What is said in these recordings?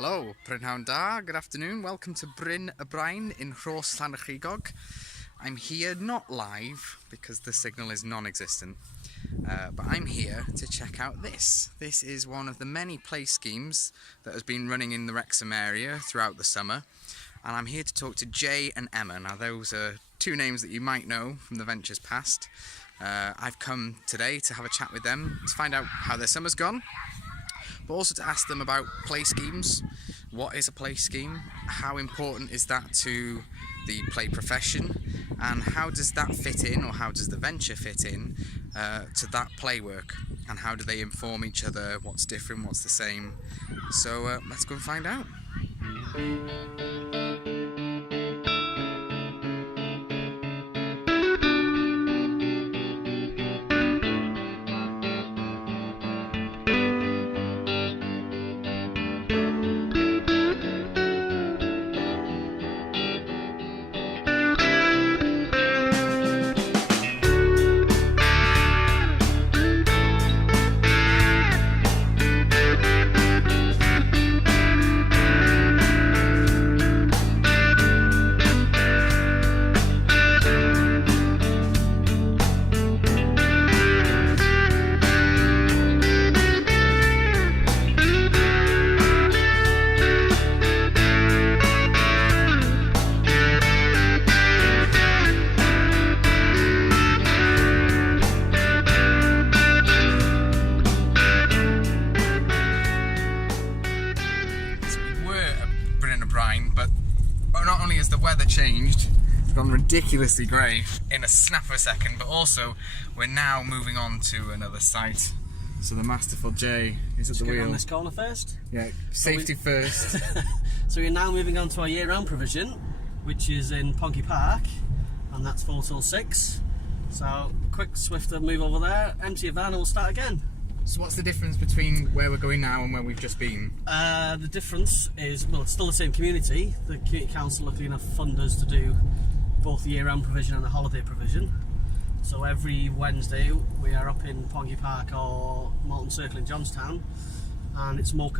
Hello, Brynhawn da, good afternoon. Welcome to Bryn y Brain in Rhos Llanrhigog. I'm here not live because the signal is non-existent, but I'm here to check out this. This is one of the many play schemes that has been running in the Wrexham area throughout the summer, and I'm here to talk to Jay and Emma. Now those are two names that you might know from the ventures past. I've come today to have a chat with them to find out how their summer's gone, but also to ask them about play schemes. What is a play scheme? How important is that to the play profession? And how does that fit in, or how does the venture fit in to that play work? And how do they inform each other? What's different? What's the same? So let's go and find out. But not only has the weather changed, it's gone ridiculously grey in a snap of a second, but also we're now moving on to another site. So the masterful Jay is at the wheel. On this corner first. Yeah, safety first. So we're now moving on to our year-round provision, which is in Ponky Park, and that's 4 till 6. So quick, swifter move over there, empty a van, and we'll start again. So what's the difference between where we're going now and where we've just been? The difference is, well, it's still the same community. The community council luckily enough fund us to do both the year-round provision and the holiday provision. So every Wednesday we are up in Ponky Park or Malton Circle in Johnstown, and it's more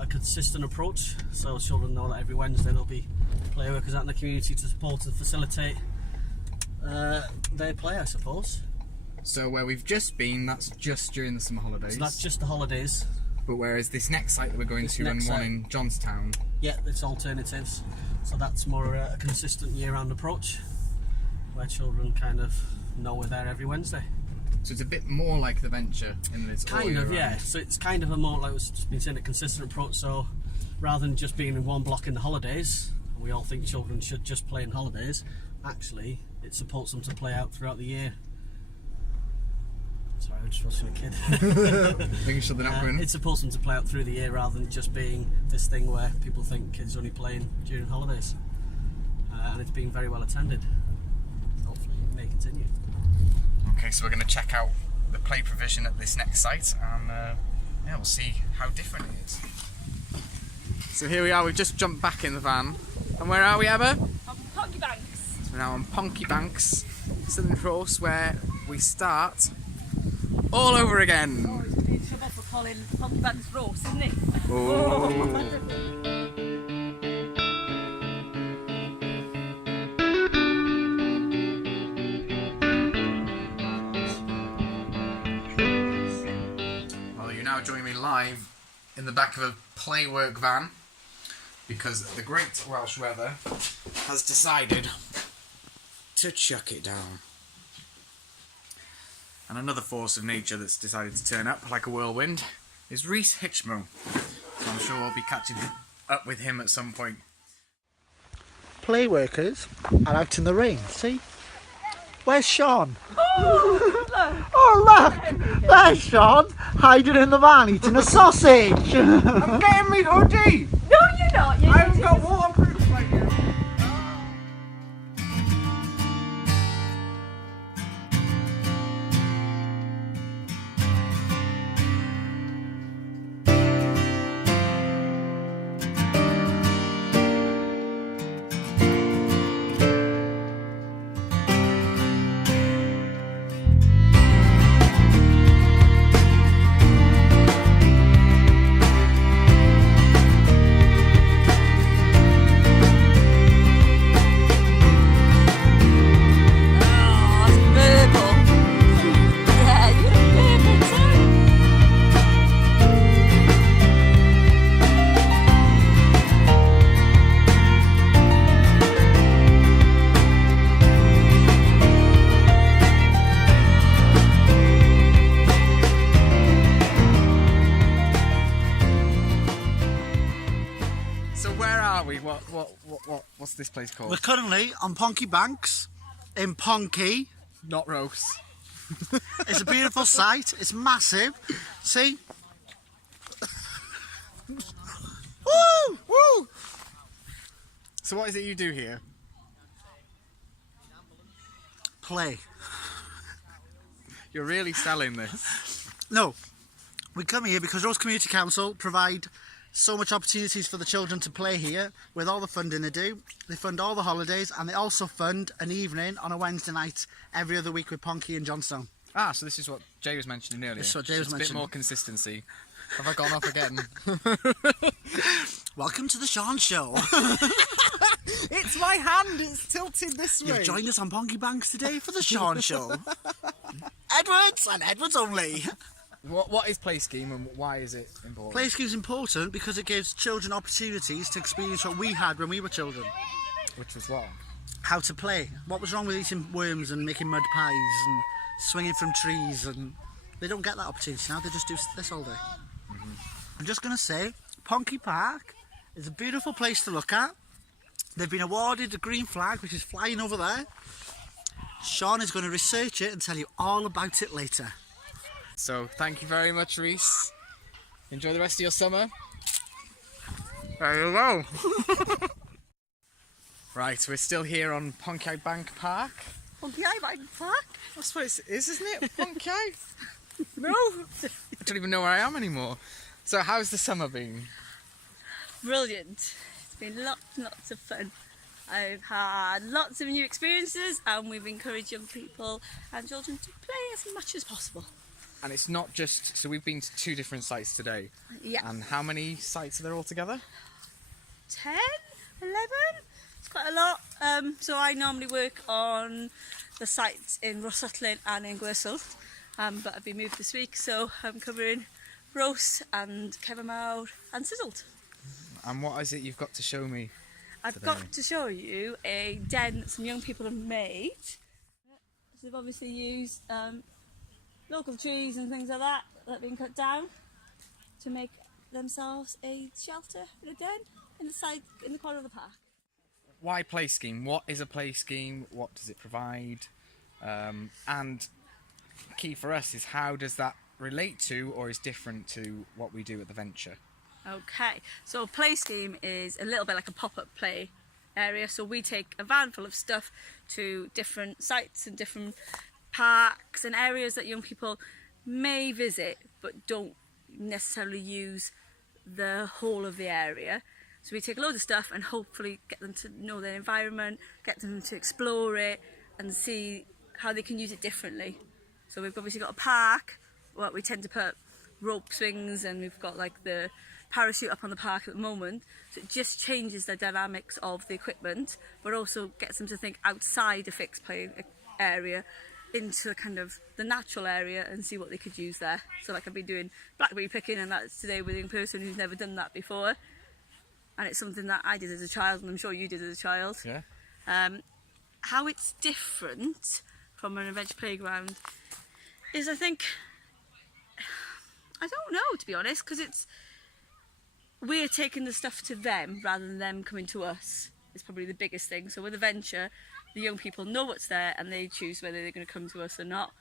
a consistent approach. So children know that every Wednesday there'll be play workers out in the community to support and facilitate their play, I suppose. So where we've just been, that's just during the summer holidays. So that's just the holidays. But whereas this next site that we're going to, and one in Johnstown. Yeah, it's alternatives. So that's more a consistent year-round approach, where children kind of know we're there every Wednesday. So it's a bit more like the venture in this. Kind of, yeah. So it's kind of a more, like we've just been saying, a consistent approach. So rather than just being in one block in the holidays, we all think children should just play in holidays. Actually, it supports them to play out throughout the year. Sorry, I'm just watching a kid. Making sure they're not going. It's supposed to play out through the year rather than just being this thing where people think kids only playing during holidays. And it's being very well attended. Hopefully it may continue. Okay, so we're going to check out the play provision at this next site, and yeah, we'll see how different it is. So here we are, we've just jumped back in the van. And where are we, Emma? On Ponky Banks. So we're now on Ponky Banks, Southern Cross, where we start all over again. Oh, it's going to be trouble for calling Ponky Banks roast, isn't it? Oh. Well, you're now joining me live in the back of a playwork van because the great Welsh weather has decided to chuck it down. And another force of nature that's decided to turn up like a whirlwind is Rhys Hitchmo. So I'm sure we'll be catching up with him at some point. Play workers are out in the rain, see? Where's Sean? Oh, look. Oh look! There's Sean, hiding in the van eating a sausage! I'm getting me hoodie! No, you're not. I haven't got waterproof like you. are we? What's this place called? We're currently on Ponky Banks in Ponky. Not Rose. It's a beautiful sight. It's massive. See? Woo! Woo! So what is it you do here? Play. You're really selling this. No, we come here because Rose Community Council provide so much opportunities for the children to play here with all the funding they do. They fund all the holidays and they also fund an evening on a Wednesday night every other week with Ponky and Johnstone. Ah, so this is what Jay was mentioning earlier. This is what Jay was Just a bit mentioning. more consistency. Have I gone off again? Welcome to the Sean Show. It's my hand, it's tilted this way. You've joined us on Ponky Banks today for the Sean Show. Edwards and Edwards only. What is Play Scheme and why is it important? Play Scheme is important because it gives children opportunities to experience what we had when we were children. Which was what? How to play. What was wrong with eating worms and making mud pies and swinging from trees, and they don't get that opportunity now, they just do this all day. I'm just going to say, Ponky Park is a beautiful place to look at. They've been awarded the green flag, which is flying over there. Sean is going to research it and tell you all about it later. So, thank you very much, Reese. Enjoy the rest of your summer. There you go. Right, we're still here on Ponky Bank Park. Ponky Bank Park? That's what it is, isn't it? Ponky? No? I don't even know where I am anymore. So, how's the summer been? Brilliant. It's been lots and lots of fun. I've had lots of new experiences and we've encouraged young people and children to play as much as possible. And it's not just... So, we've been to 2 different sites today. Yeah. And how many sites are there altogether? 10, 11? It's quite a lot. So I normally work on the sites in Wrexham and in Wrexham, but I've been moved this week, so I'm covering Rose and Kevamouth and Sizzled. And what is it you've got to show me? I've today? got to show you a den that some young people have made. So they've obviously used local trees and things like that that have been cut down to make themselves a shelter and a den in the corner of the park. Why Play Scheme? What is a Play Scheme? What does it provide? And key for us is how does that relate to or is different to what we do at the Venture? Okay, so Play Scheme is a little bit like a pop-up play area. So we take a van full of stuff to different sites and different parks and areas that young people may visit but don't necessarily use the whole of the area. So we take loads of stuff and hopefully get them to know their environment, get them to explore it and see how they can use it differently. So we've obviously got a park where we tend to put rope swings and we've got like the parachute up on the park at the moment. So it just changes the dynamics of the equipment but also gets them to think outside a fixed play area into kind of the natural area and see what they could use there. So like I've been doing blackberry picking and that's today with a young person who's never done that before. And it's something that I did as a child and I'm sure you did as a child. Yeah. How it's different from an adventure playground is I don't know to be honest, because we're taking the stuff to them rather than them coming to us. It's probably the biggest thing. So with a venture, the young people know what's there and they choose whether they're going to come to us or not.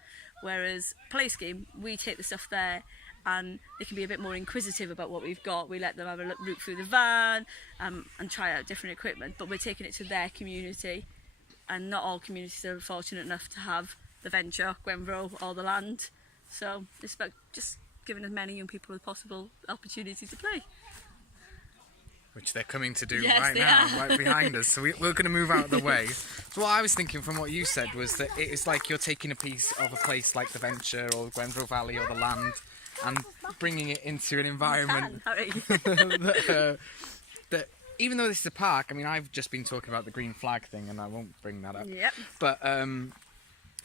Whereas Play Scheme, we take the stuff there and they can be a bit more inquisitive about what we've got. We let them have a route through the van and try out different equipment, but we're taking it to their community, and not all communities are fortunate enough to have the Venture, Gwenville or the Land. So it's about just giving as many young people as possible opportunity to play. Which they're coming to do Yes, right they now, are. right behind us. So we're going to move out of the way. So what I was thinking from what you said was that it's like you're taking a piece of a place like the Venture or Gwenville Valley or the Land and bringing it into an environment that even though this is a park, I mean, I've just been talking about the green flag thing and I won't bring that up. Yep. But,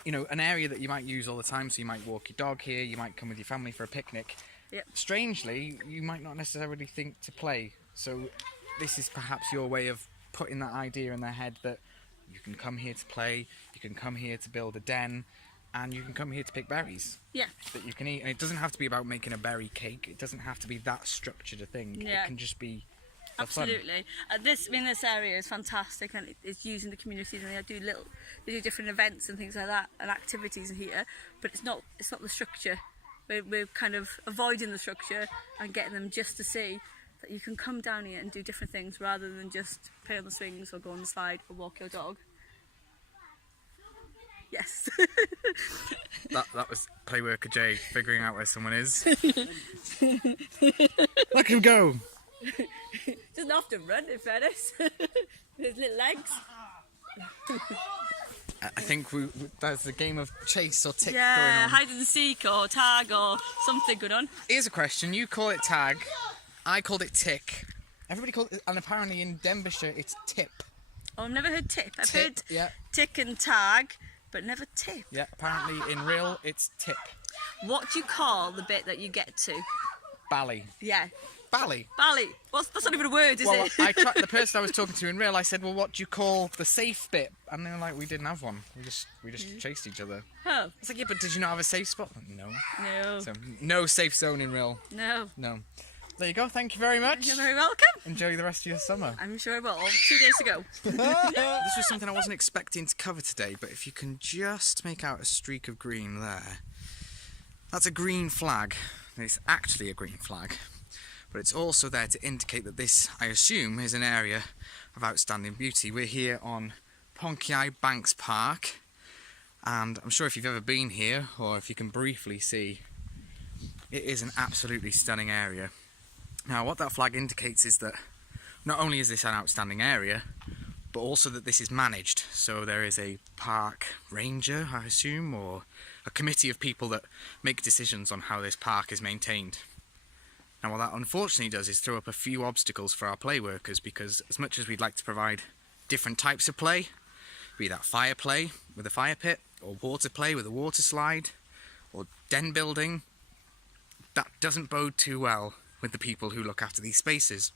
you know, an area that you might use all the time, so you might walk your dog here, you might come with your family for a picnic. Yep. Strangely, you might not necessarily think to play. So this is perhaps your way of putting that idea in their head that you can come here to play, you can come here to build a den, and you can come here to pick berries Yeah. that you can eat. And it doesn't have to be about making a berry cake. It doesn't have to be that structured a thing. Yeah. It can just be have fun. Absolutely. This area is fantastic, and it's using the community, and they do different events and things like that, and activities here. But it's not the structure. We're kind of avoiding the structure and getting them just to see that you can come down here and do different things rather than just play on the swings or go on the slide or walk your dog. Yes. That was Play Worker Jay figuring out where someone is. Look him go! Doesn't often run, in fairness. His little legs. I think there's a game of chase or tick going Yeah, on. hide and seek or tag or something going on. Here's a question. You call it tag. I called it tick. Everybody called it, and apparently in Denbighshire it's tip. Oh, I've never heard tip. I've Tip, heard yeah. tick and tag, but never tip. Yeah, apparently in real it's tip. What do you call the bit that you get to? Bally. Yeah. Bally. Bally. That's not even a word, is Well, it? the person I was talking to in real, I said, well, what do you call the safe bit? And they were like, we didn't have one. We just chased each other. Oh, I was like, yeah, but did you not have a safe spot? No. no. So, no safe zone in real. No. No. There you go. Thank you very much. You're very welcome. Enjoy the rest of your summer. I'm sure I will. 2 days to go. This was something I wasn't expecting to cover today, but if you can just make out a streak of green there, that's a green flag. It's actually a green flag, but it's also there to indicate that this, I assume, is an area of outstanding beauty. We're here on Playschemes Banks Park, and I'm sure if you've ever been here, or if you can briefly see, it is an absolutely stunning area. Now, what that flag indicates is that not only is this an outstanding area, but also that this is managed. So there is a park ranger, I assume, or a committee of people that make decisions on how this park is maintained. Now, what that unfortunately does is throw up a few obstacles for our play workers, because as much as we'd like to provide different types of play, be that fire play with a fire pit, or water play with a water slide, or den building, that doesn't bode too well with the people who look after these spaces.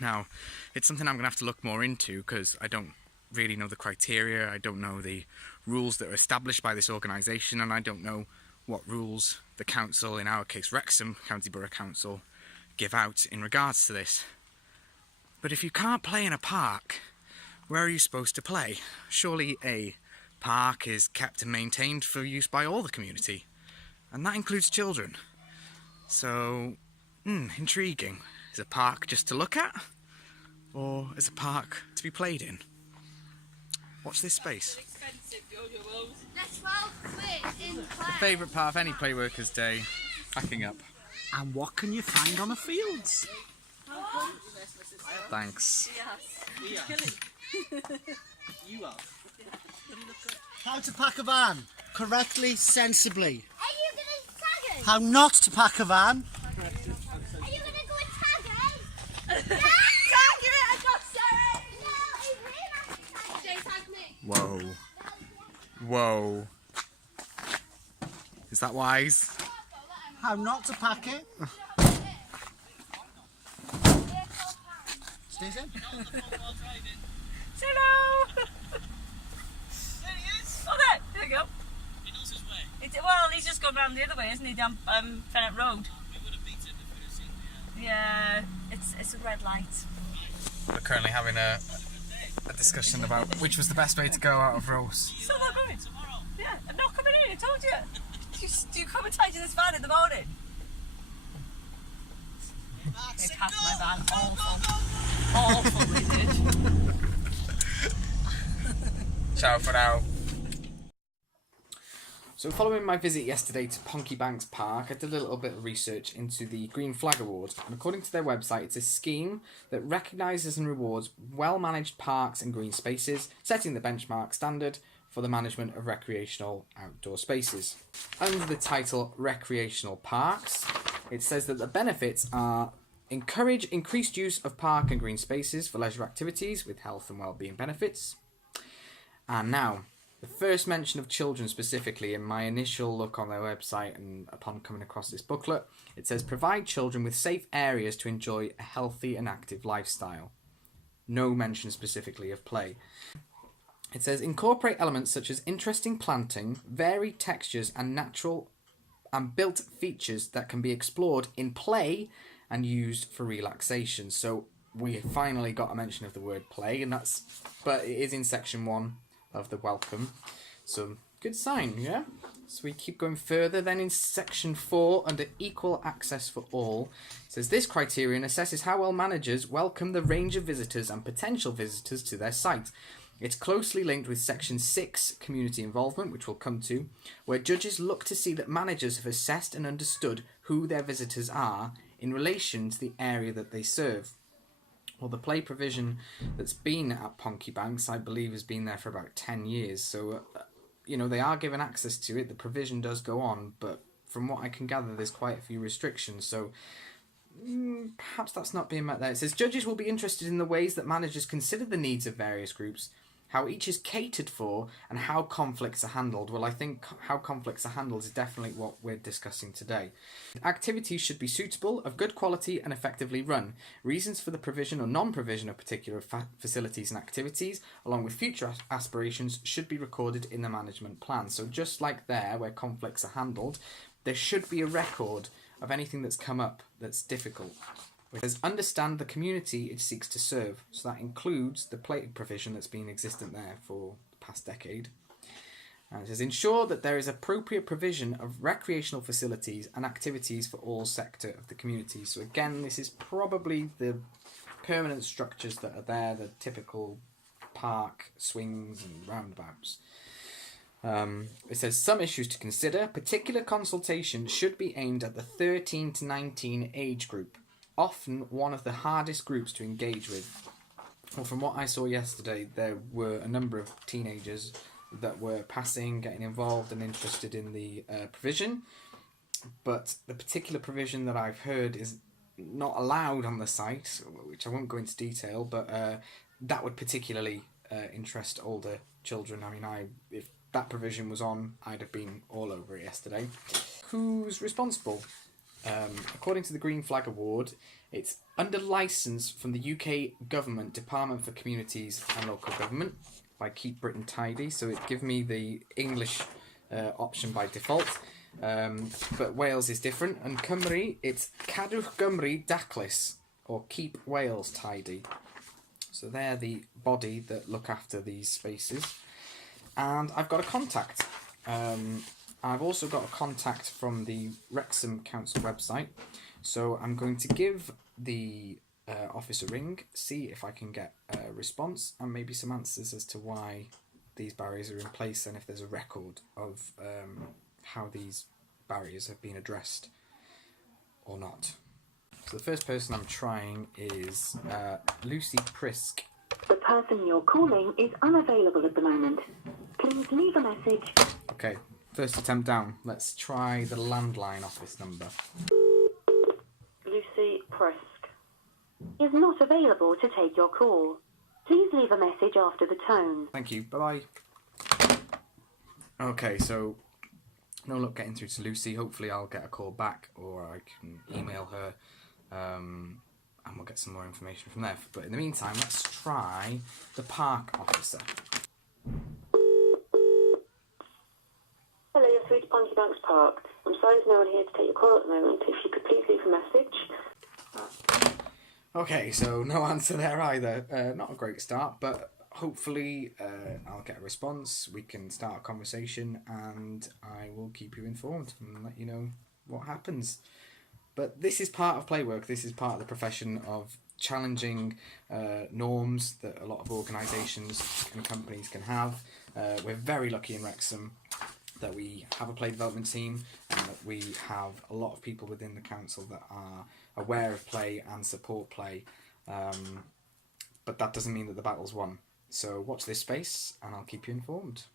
Now, it's something I'm going to have to look more into, because I don't really know the criteria, I don't know the rules that are established by this organisation, and I don't know what rules the council, in our case Wrexham County Borough Council, give out in regards to this. But if you can't play in a park, where are you supposed to play? Surely a park is kept and maintained for use by all the community, and that includes children. So, intriguing. Is a park just to look at? Or is a park to be played in? Watch this space. That's 12 quid in play. Favourite part of any play worker's day, packing up. And what can you find on the fields? Thanks. How to pack a van correctly, sensibly. Are you going to tag us? How not to pack a van. Are you going to go and tag us? Yeah! Tag it! I got Sarah! No, it's really nice to tag. Jay, tag me. Whoa. Whoa. Is that wise? How not to pack it. Stays in. Hello! There he is! Oh, there we go. He knows his way. Well, he's just gone round the other way, isn't he, down Fennett Road? We would have beaten him if we'd have seen him. Yeah, it's a red light. We're currently having a discussion about which was the best way to go out of Rose. So not going? Tomorrow. Yeah, I'm not coming in, I told you. Do you come and tidy this van in the morning? They passed my van awful. Awful, they did. Ciao for now. So following my visit yesterday to Playschemes Banks Park, I did a little bit of research into the Green Flag Award, and according to their website, it's a scheme that recognises and rewards well-managed parks and green spaces, setting the benchmark standard for the management of recreational outdoor spaces. Under the title Recreational Parks, it says that the benefits are encourage increased use of park and green spaces for leisure activities with health and well-being benefits. And now, the first mention of children specifically in my initial look on their website and upon coming across this booklet, it says provide children with safe areas to enjoy a healthy and active lifestyle. No mention specifically of play. It says incorporate elements such as interesting planting, varied textures and natural and built features that can be explored in play and used for relaxation. So we finally got a mention of the word play, but it is in section 1 of the welcome. So good sign, yeah? So we keep going further. Then in section 4, under equal access for all, it says this criterion assesses how well managers welcome the range of visitors and potential visitors to their site. It's closely linked with section 6, community involvement, which we'll come to, where judges look to see that managers have assessed and understood who their visitors are in relation to the area that they serve. Well, the play provision that's been at Pontchartrain, I believe, has been there for about 10 years. So, they are given access to it. The provision does go on, but from what I can gather, there's quite a few restrictions. So, perhaps that's not being met there. It says, judges will be interested in the ways that managers consider the needs of various groups, how each is catered for, and how conflicts are handled. Well, I think how conflicts are handled is definitely what we're discussing today. Activities should be suitable, of good quality, and effectively run. Reasons for the provision or non-provision of particular facilities and activities, along with future aspirations, should be recorded in the management plan. So just like there, where conflicts are handled, there should be a record of anything that's come up that's difficult. It says, understand the community it seeks to serve. So that includes the play provision that's been existent there for the past decade. And it says, ensure that there is appropriate provision of recreational facilities and activities for all sector of the community. So again, this is probably the permanent structures that are there, the typical park, swings and roundabouts. It says, some issues to consider. Particular consultation should be aimed at the 13 to 19 age group. Often one of the hardest groups to engage with. Well, from what I saw yesterday, there were a number of teenagers that were passing, getting involved and interested in the provision, but the particular provision that I've heard is not allowed on the site, which I won't go into detail, but that would particularly interest older children. I mean, if that provision was on, I'd have been all over it yesterday. Who's responsible? According to the Green Flag Award, it's under licence from the UK Government Department for Communities and Local Government by Keep Britain Tidy, so it gives me the English option by default, but Wales is different, and Cymru, it's Cadwch Gymru Daclus, or Keep Wales Tidy. So they're the body that look after these spaces. And I've got a contact. I've also got a contact from the Wrexham Council website, so I'm going to give the office a ring, see if I can get a response and maybe some answers as to why these barriers are in place and if there's a record of how these barriers have been addressed or not. So the first person I'm trying is Lucy Prisk. The person you're calling is unavailable at the moment. Please leave a message. Okay. First attempt down. Let's try the landline office number. Lucy Prisk is not available to take your call. Please leave a message after the tone. Thank you. Bye-bye. Okay, so no luck getting through to Lucy. Hopefully I'll get a call back or I can email her and we'll get some more information from there. But in the meantime, let's try the park officer. Hello, you're through to Pontchartrain Park. I'm sorry there's no one here to take your call at the moment. If you could please leave a message. Okay, so no answer there either. Not a great start, but hopefully I'll get a response. We can start a conversation and I will keep you informed and let you know what happens. But this is part of playwork. This is part of the profession of challenging norms that a lot of organisations and companies can have. We're very lucky in Wrexham that we have a play development team and that we have a lot of people within the council that are aware of play and support play, but that doesn't mean that the battle's won. So watch this space and I'll keep you informed.